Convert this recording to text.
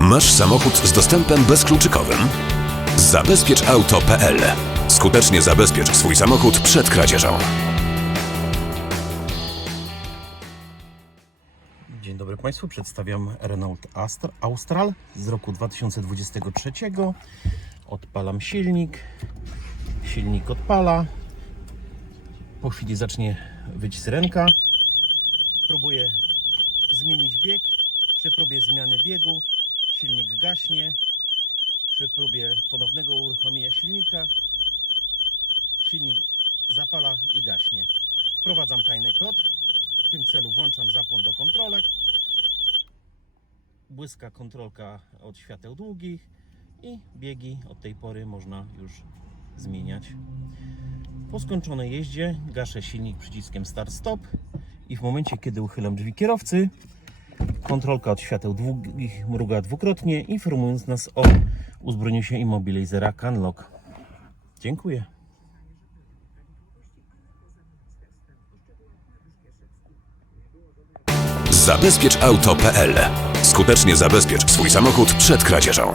Masz samochód z dostępem bezkluczykowym? Zabezpieczauto.pl Skutecznie zabezpiecz swój samochód przed kradzieżą. Dzień dobry Państwu, przedstawiam Renault Astra, Austral z roku 2023. Odpalam silnik, silnik odpala. Po chwili zacznie wyć syrenka. Próbuję zmienić bieg. Przy próbie zmiany biegu silnik gaśnie. Przy próbie ponownego uruchomienia silnika silnik zapala i gaśnie. Wprowadzam tajny kod. W tym celu włączam zapłon do kontrolek. Błyska kontrolka od świateł długich i biegi od tej pory można już zmieniać. Po skończonej jeździe gaszę silnik przyciskiem Start Stop i w momencie kiedy uchylam drzwi kierowcy kontrolka od świateł długich mruga dwukrotnie informując nas o uzbrojeniu się immobilizera Canlock. Dziękuję. Zabezpieczauto.pl Skutecznie zabezpiecz swój samochód przed kradzieżą.